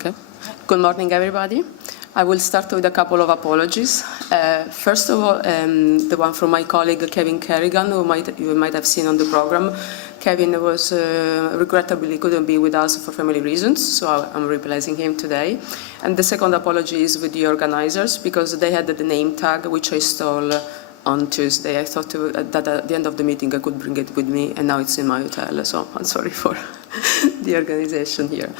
Okay. Good morning, everybody. I will start with a couple of apologies. First of all, the one from my colleague Kevin Kerrigan, who you might have seen on the program. Kevin was regrettably couldn't be with us for family reasons, so I'm replacing him today. And the second apology is with the organizers, because they had the name tag, which I stole on Tuesday. I thought that at the end of the meeting I could bring it with me, and now it's in my hotel, so I'm sorry for the organization here.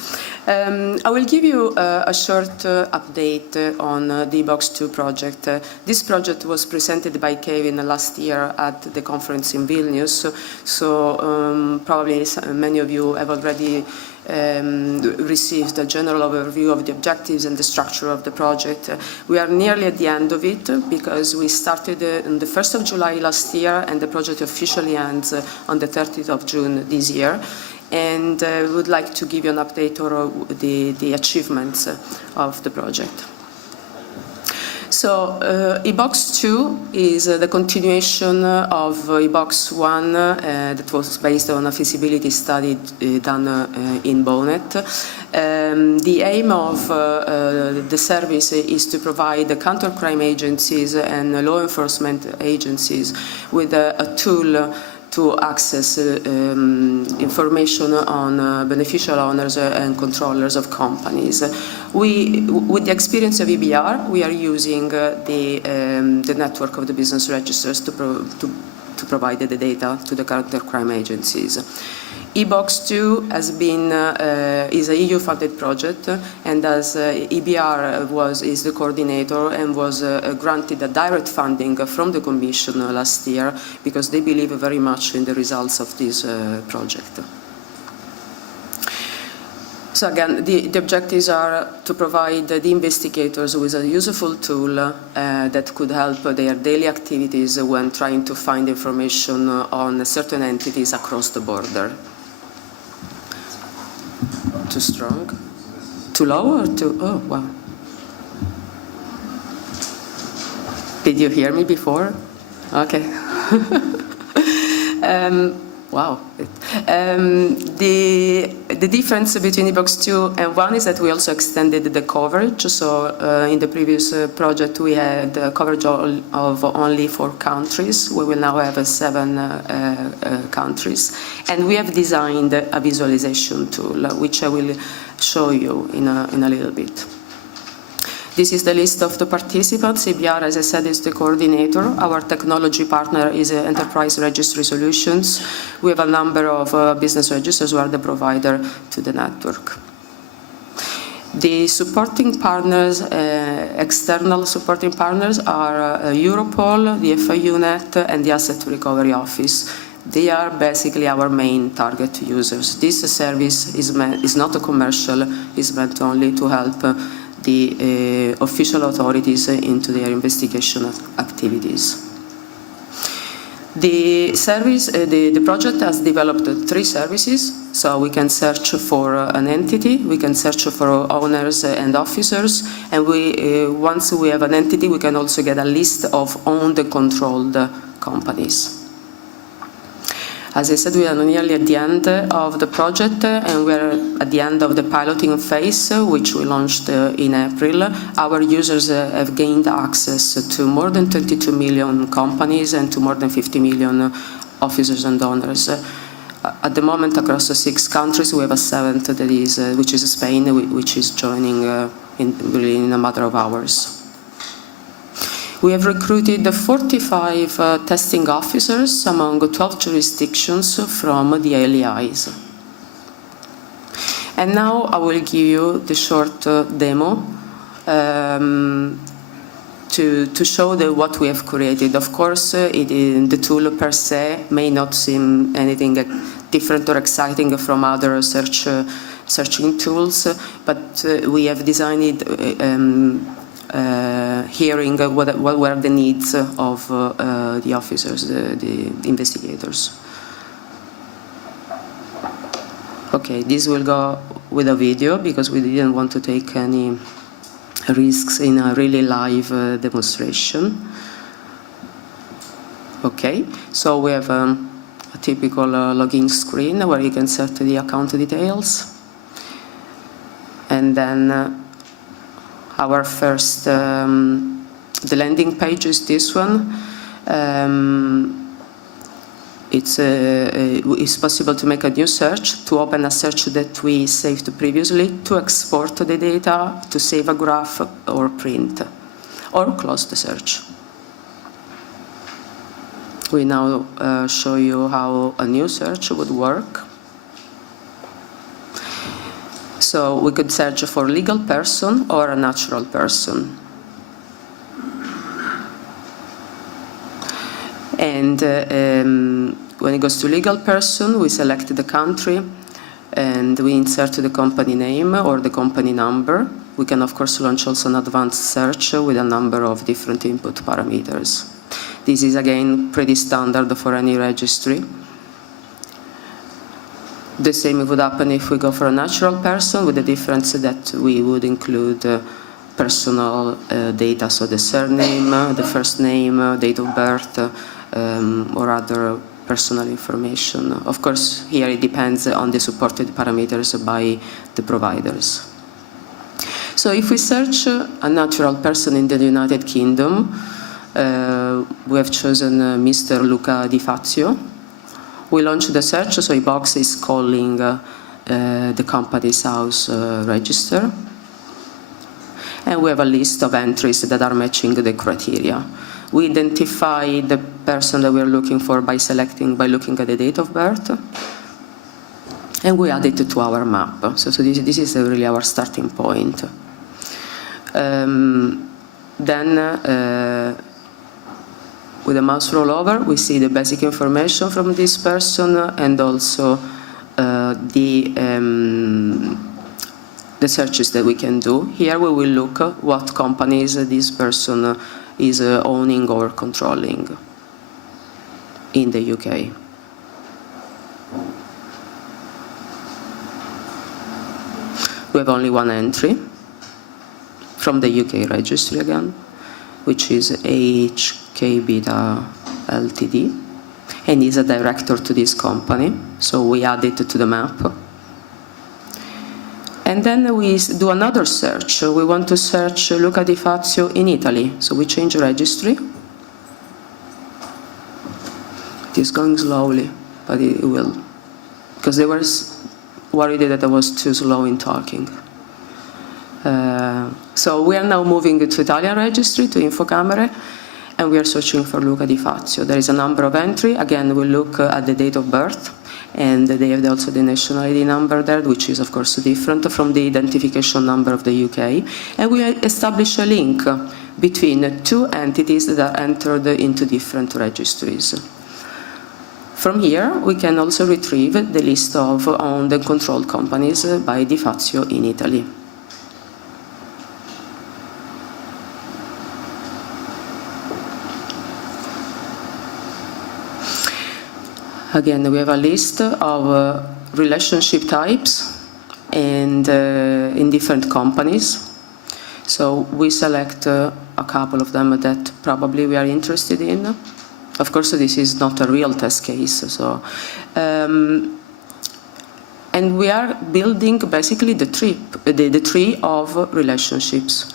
I will give you a short update on the Box 2 project. This project was presented by Kevin last year at the conference in Vilnius, so probably many of you have already received a general overview of the objectives and the structure of the project. We are nearly at the end of it, because we started on the 1st of July last year, and the project officially ends on the 30th of June this year. And we would like to give you an update on the achievements of the project. So eBox 2 is the continuation of eBox 1 that was based on a feasibility study done in Bonnet. The aim of the service is to provide the countercrime agencies and law enforcement agencies with a tool to access information on beneficial owners and controllers of companies. With the experience of EBR, we are using the network of the business registers to provide the data to the countercrime agencies. eBox 2 is a EU-funded project, and as EBR is the coordinator and was granted a direct funding from the Commission last year, because they believe very much in the results of this project. So again, the objectives are to provide the investigators with a useful tool that could help their daily activities when trying to find information on certain entities across the border. Too strong? Too low or too... Oh, wow. Did you hear me before? Okay. Wow. The difference between eBox 2 and 1 is that we also extended the coverage. So in the previous project we had coverage of only 4 countries. We will now have 7 countries. And we have designed a visualization tool, which I will show you in a little bit. This is the list of the participants. EBR, as I said, is the coordinator. Our technology partner is Enterprise Registry Solutions. We have a number of business registers who are the provider to the network. The supporting partners, external supporting partners, are Europol, the FIUNet, and the Asset Recovery Office. They are basically our main target users. This service is not a commercial, it's meant only to help the official authorities into their investigation activities. The project has developed 3 services. So we can search for an entity, we can search for owners and officers, and once we have an entity, we can also get a list of owned and controlled companies. As I said, we are nearly at the end of the project, and we are at the end of the piloting phase, which we launched in April. Our users have gained access to more than 22 million companies and to more than 50 million officers and owners. At the moment, across the 6 countries, we have a 7th, which is Spain, which is joining in a matter of hours. We have recruited 45 testing officers among 12 jurisdictions from the LEIs. And now I will give you the short demo to show what we have created. Of course, the tool per se may not seem anything different or exciting from other searching tools, but we have designed it hearing what were the needs of the officers, the investigators. Okay, this will go with a video because we didn't want to take any risks in a really live demonstration. Okay, so we have a typical login screen where you can set the account details. And then our first, the landing page is this one. It's possible to make a new search, to open a search that we saved previously, to export the data, to save a graph, or print, or close the search. We now show you how a new search would work. So we could search for legal person or a natural person. And when it goes to legal person, we select the country and we insert the company name or the company number. We can, of course, launch also an advanced search with a number of different input parameters. This is, again, pretty standard for any registry. The same would happen if we go for a natural person, with the difference that we would include personal data, so the surname, the first name, date of birth, or other personal information. Of course, here it depends on the supported parameters by the providers. So if we search a natural person in the United Kingdom, we have chosen Mr. Luca Di Fazio. We launch the search, so a box is calling the company's house register. And we have a list of entries that are matching the criteria. We identify the person that we are looking for by looking at the date of birth. And we add it to our map. So this is really our starting point. With the mouse roll over, we see the basic information from this person and also the searches that we can do. Here we will look at what companies this person is owning or controlling in the UK. We have only one entry from the UK registry again, which is HK Beta Ltd, and is a director to this company, so we add it to the map. And then we do another search. We want to search Luca Di Fazio in Italy, so we change registry. It is going slowly, but it will, because they were worried that I was too slow in talking. So we are now moving to Italia Registry, to Infocamere, and we are searching for Luca Di Fazio. There is a number of entry. Again, we look at the date of birth, and they have also the nationality number there, which is, of course, different from the identification number of the UK. And we establish a link between two entities that are entered into different registries. From here, we can also retrieve the list of owned and controlled companies by Di Fazio in Italy. Again, we have a list of relationship types and in different companies. So we select a couple of them that probably we are interested in. Of course, this is not a real test case. So, and we are building basically the tree of relationships.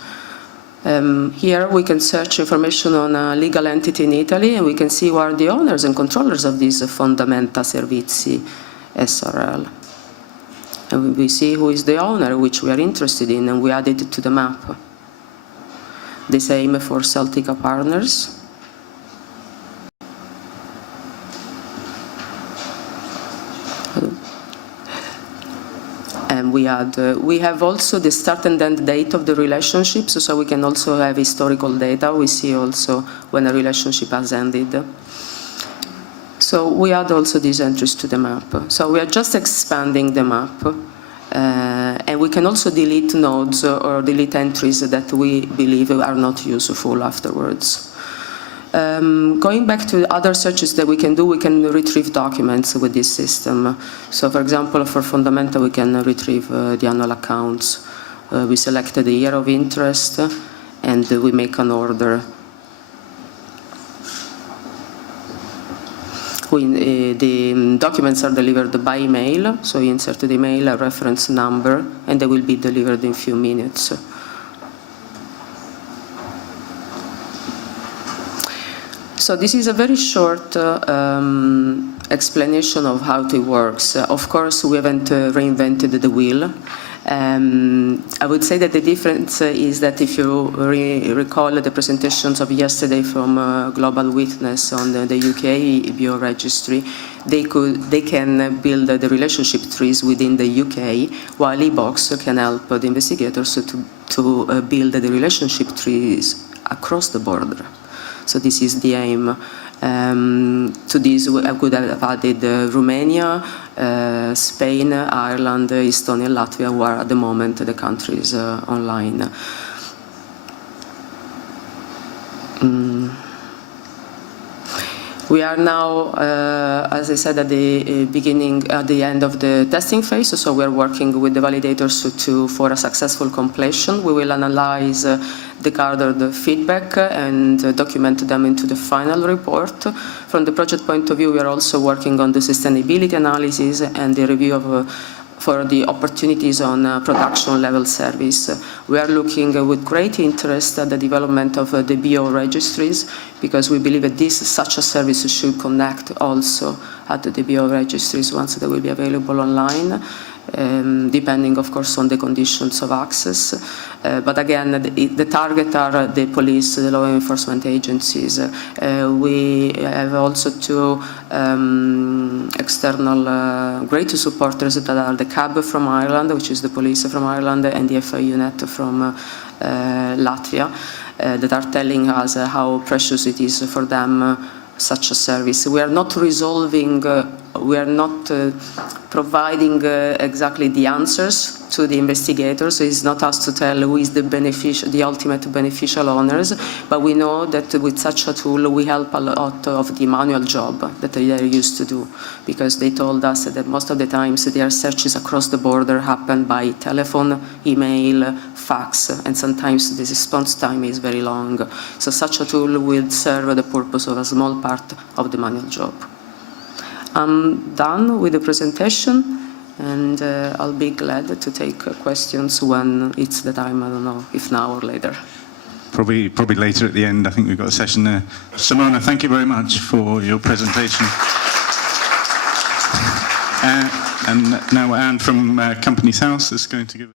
Here we can search information on a legal entity in Italy, and we can see who are the owners and controllers of these Fondamenta Servizi SRL. And we see who is the owner, which we are interested in, and we add it to the map. The same for Celtica Partners. And we have also the start and end date of the relationships, so we can also have historical data. We see also when a relationship has ended. So we add also these entries to the map. So we are just expanding the map. And we can also delete nodes or delete entries that we believe are not useful afterwards. Going back to other searches that we can do, we can retrieve documents with this system. So, for example, for Fondamenta, we can retrieve the annual accounts. We select the year of interest, and we make an order. the documents are delivered by email, so you insert the email, a reference number, and they will be delivered in a few minutes. So this is a very short explanation of how it works. Of course, we haven't reinvented the wheel. I would say that the difference is that if you recall the presentations of yesterday from Global Witness on the UK Bureau Registry, they can build the relationship trees within the UK, while eBox can help the investigators to build the relationship trees across the border. So this is the aim. To this, I could have added Romania, Spain, Ireland, Estonia, and Latvia, who are at the moment the countries online. We are now, as I said, at the end of the testing phase, so we are working with the validators for a successful completion. We will analyze the gathered feedback and document them into the final report. From the project point of view, we are also working on the sustainability analysis and the review for the opportunities on production level service. We are looking with great interest at the development of the BO registries, because we believe that such a service should connect also at the BO registries once they will be available online, depending of course on the conditions of access. But again, the target are the police, the law enforcement agencies. We have also two external great supporters that are the CAB from Ireland, which is the police from Ireland, and the FIUNet from Latvia, that are telling us how precious it is for them such a service. We are not resolving, we are not providing exactly the answers to the investigators. It's not us to tell who is the ultimate beneficial owners, but we know that with such a tool we help a lot of the manual job that they are used to do, because they told us that most of the times their searches across the border happen by telephone, email, fax, and sometimes the response time is very long. So such a tool will serve the purpose of a small part of the manual job. I'm done with the presentation, and I'll be glad to take questions when it's the time. I don't know if now or later. Probably later at the end. I think we've got a session there. Simona, thank you very much for your presentation. And now Anne from Companies House is going to give